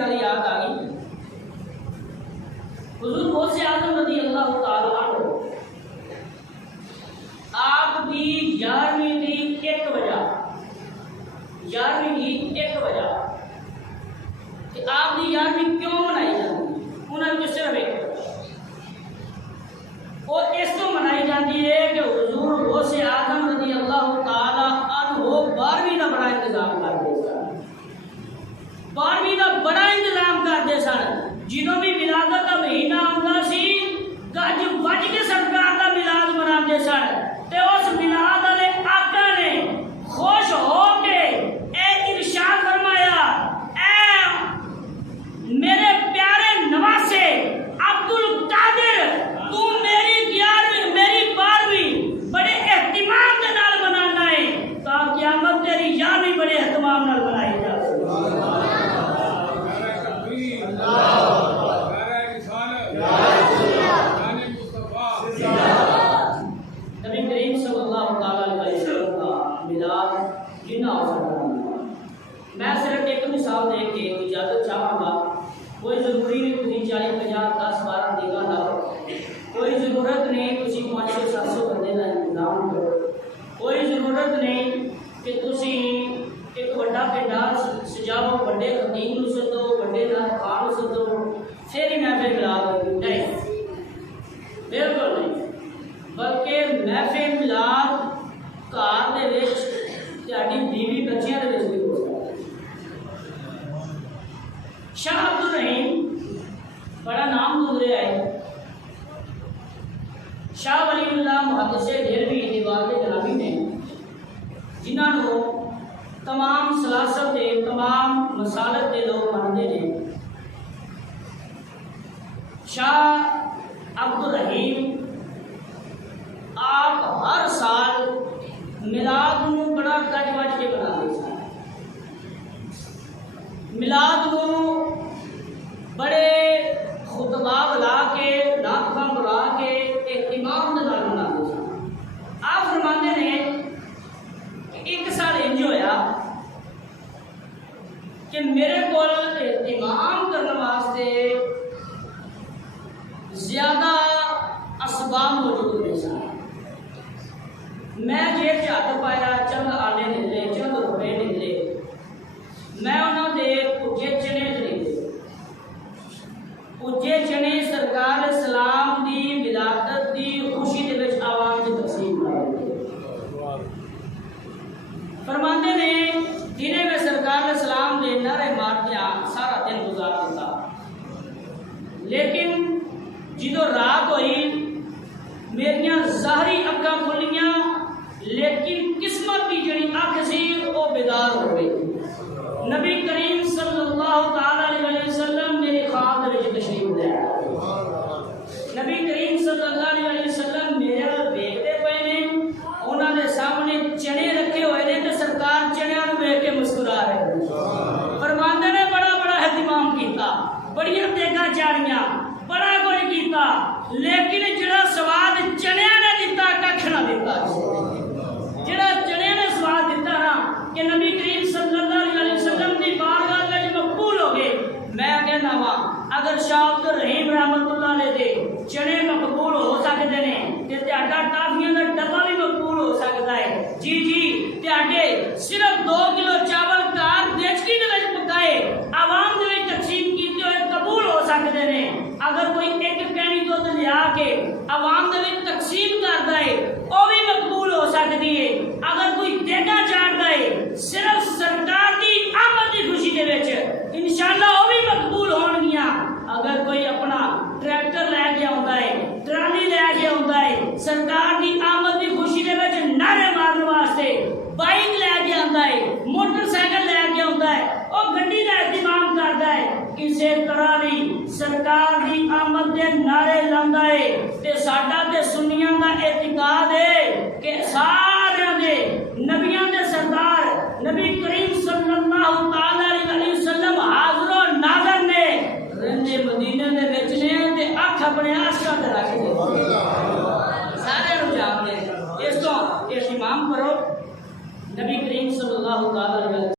گل یاد آ گئی. حضور غوث اعظم رضی اللہ تعالی عنہ آپ کی 11ویں کی ایک وجہ کہ آپ کی 11ویں کیوں منائی جاتی ہے انہوں نے صرف ایک وہ اس کو منائی جاتی ہے کہ حضور غوث اعظم رضی اللہ تعالی عنہ 12ویں کا بڑا انتظام کرتے سن. 12ویں کا بڑا انتظام کرتے سن. جدوں بھی ولادت کا مہینہ آتا سی گج وج کے سرکار کا میلاد مناتے سن. تے اس میلاد والے آقا نے خوش ہو کے اے ارشاد فرمایا اے میرے پیارے نواسے عبد القادر تو میری 12ویں بڑے اہتمام کے نال منانا ہے تا قیامت تیری 11ویں بڑے اہتمام نال منائی جا سکے. نبی کریم صلی اللہ علیہ وسلم کا میلاد جنہ میں صرف ایک مثال دے کے اجازت چاہوں گا. کوئی ضروری نہیں تھی 40 50 10 12 دیگا لاؤ. کوئی ضرورت نہیں تھی 500 700 بندے کا انتظام کرو. کوئی ضرورت نہیں کہ تھی ایک بڑا پنڈال سجاؤ بڑے خطیب نو سدو بڑے خان سدو پھر ہی محفل میلاد ہوگی. نہیں بالکل نہیں. بلکہ محفل میلاد گھر دے وچ تہاڈی بیوی بچیاں دے وچ بھی ہو سکتا ہے. شاہ عبد الرحیم بڑا نام گزریا ہے. شاہ ولی اللہ محدث دہلوی دیوال جنابی نے جنہوں تمام سلاسل کے تمام مسالت کے لوگ مانتے ہیں. شاہ عبد الرحیم آپ ہر سال میلاد نو بڑا گج وج کے مناتے سن. میلاد نو بڑے خطبہ بلا کے ناطقاں بلا کے اہتمام کے نال مناتے سن. آپ فرماتے ہیں کہ ایک سال انج ہویا کہ میرے کو اہتمام کرنے واسطے زیادہ اسباب موجود نہیں سن. میں جیب ہاتھ پایا چند آنے نکلے چند روپے نکلے. میں انہوں نے پوجے چنے خریدے. پوجے چنے سرکار اسلام دی ولادت دی خوشی دے وچ عوام دی تقسیم کر. فرماتے نے دنے میں سرکار اسلام دے نعرے مارتیاں سارا دن گزار دیتا. لیکن جدو رات ہوئی میریاں ظاہری اکھاں کھلیاں لیکن قسمت کی جڑی اکھ سی وہ بیدار ہو گئی. نبی کریم صلی اللہ تعالی علیہ وسلم میرے خواب دے وچ تشریف لے آئے. نبی کریم صلی اللہ علیہ وسلم میرے ول دیکھتے پے نے. انہاں دے سامنے چنے رکھے ہوئے نے تے سرکار چنیاں نوں ویکھ کے مسکرا رہے ہیں. فرماندے نے بڑا بڑا اہتمام کیتا بڑیاں دیگاں چاڑیاں بڑا کوئی کیتا لیکن جڑا سواد چنیاں نے دیتا ککھ نہ دیتا. جڑا چنیاں نے سواد دیتا نا کہ نبی کریم صلی اللہ علیہ وسلم دی بارگاہ وچ مقبول ہو گئے. میں کہنا وا اگر شاہ عبد الرحیم رحمت اللہ علیہ دے چنے مقبول ہو سکتے ہیں تے تہاڈا ٹافیاں دا ڈبہ بھی مقبول ہو سکتا ہے. جی جی تہاڈے صرف 2 کلو چاول گھر دیچکی دے وچ پکائے عوام دے وچ تقسیم کیتے ہوئے قبول ہو سکتے ہیں. اگر کوئی ایک کہنی دودھ لیا کے عوام دے وچ تقسیم کردا ہے وہ بھی مقبول ہو سکتی ہے. اگر کوئی دیگا چاڑدا ہے صرف سرکار دی آمد دی خوشی دے وچ انشاءاللہ وہ بھی مقبول ہون گیاں. اگر کوئی اپنا ٹریکٹر لے کے آتا ہے ٹرالی لے کے آتا ہے سرکار دی آمد دی خوشی دے وچ نعرے مارن واسطے بائک لے کے آتا ہے موٹر سائیکل لے کے آتا ہے وہ گڈی کا اہتمام کرتا ہے. کسی طرح بھی سرکار دی آمد دے نعرے لاتا ہے تے ساڈا تے سنیاں دا اعتقاد ہے کہ